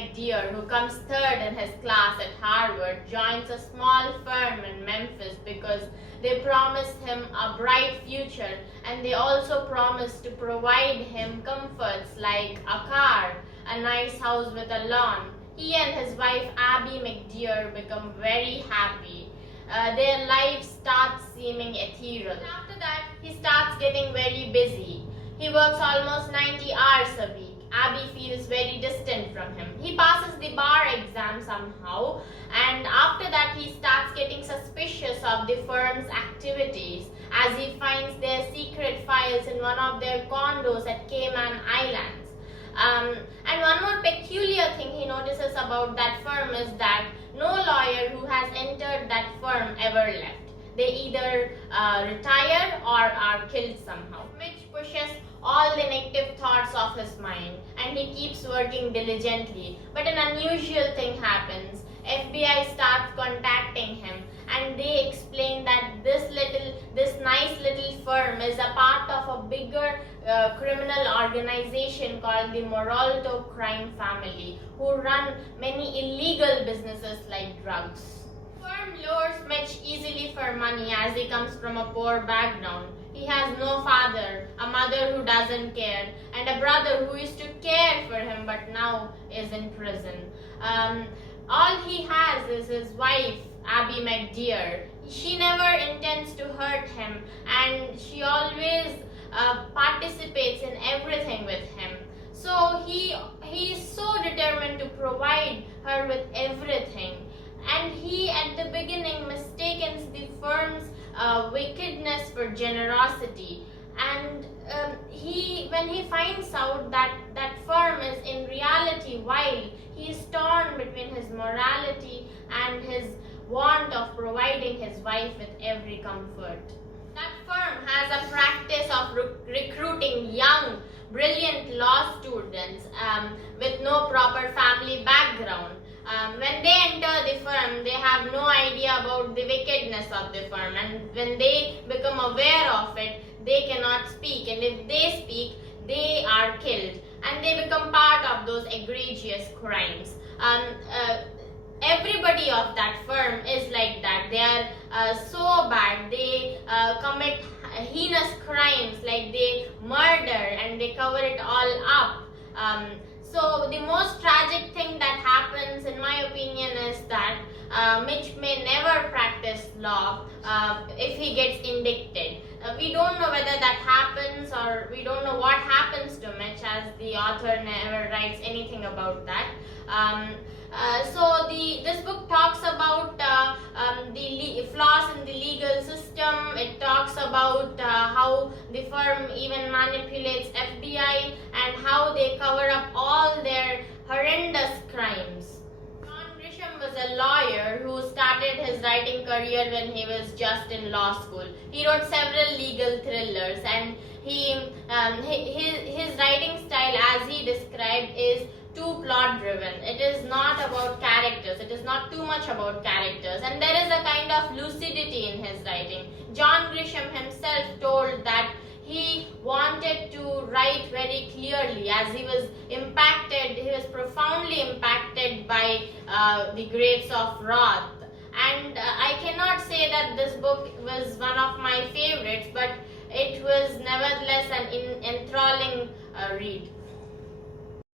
McDear, who comes third in his class at Harvard, joins a small firm in Memphis because they promised him a bright future, and they also promised to provide him comforts like a car, a nice house with a lawn. He and his wife Abby McDear become very happy. Their life starts seeming ethereal. After that, he starts getting very busy. He works almost 90 hours a week. Abby feels very distant from him. He passes the bar exam somehow, and after that he starts getting suspicious of the firm's activities as he finds their secret files in one of their condos at Cayman Islands. And one more peculiar thing he notices about that firm is that no lawyer who has entered that firm ever left. They either retire or are killed somehow. Mitch pushes all the negative thoughts off his mind and he keeps working diligently. But an unusual thing happens. FBI starts contacting him and they explain that this nice little firm is a part of a bigger criminal organization called the Moralto crime family, who run many illegal businesses like drugs. The firm lures Mitch easily for money as he comes from a poor background. He has no father, a mother who doesn't care, and a brother who used to care for him but now is in prison. All he has is his wife, Abby McDear. She never intends to hurt him and she always participates in everything with him. So he is so determined to provide her with everything. And he at the beginning mistakes the firm's wickedness for generosity. And when he finds out that that firm is in reality vile, he is torn between his morality and his want of providing his wife with every comfort. That firm has a practice of recruiting young, brilliant law students with no proper family background. When they enter the firm, they have no idea about the wickedness of the firm, and when they become aware of it, they cannot speak, and if they speak, they are killed, and they become part of those egregious crimes. Everybody of that firm is like that. They are so bad. They commit heinous crimes, like they murder and they cover it all up. So the most tragic thing that happens, in my opinion, is that Mitch may never practice law if he gets indicted. We don't know whether that happens, or we don't know what happens to Mitch, as the author never writes anything about that. So this book talks about the flaws in the legal system. It talks about how the firm even manipulates FBI and how they cover up all their horrendous crimes. John Grisham was a lawyer who started his writing career when he was just in law school. He wrote several legal thrillers, and his writing style, as he described, is too plot driven. It is not about characters. It is not too much about characters, and there is a kind of lucidity in his writing. John Grisham himself told that he wanted to write very clearly as he was profoundly impacted by the grapes of wrath. And I cannot say that this book was one of my favorites, but it was nevertheless an enthralling read.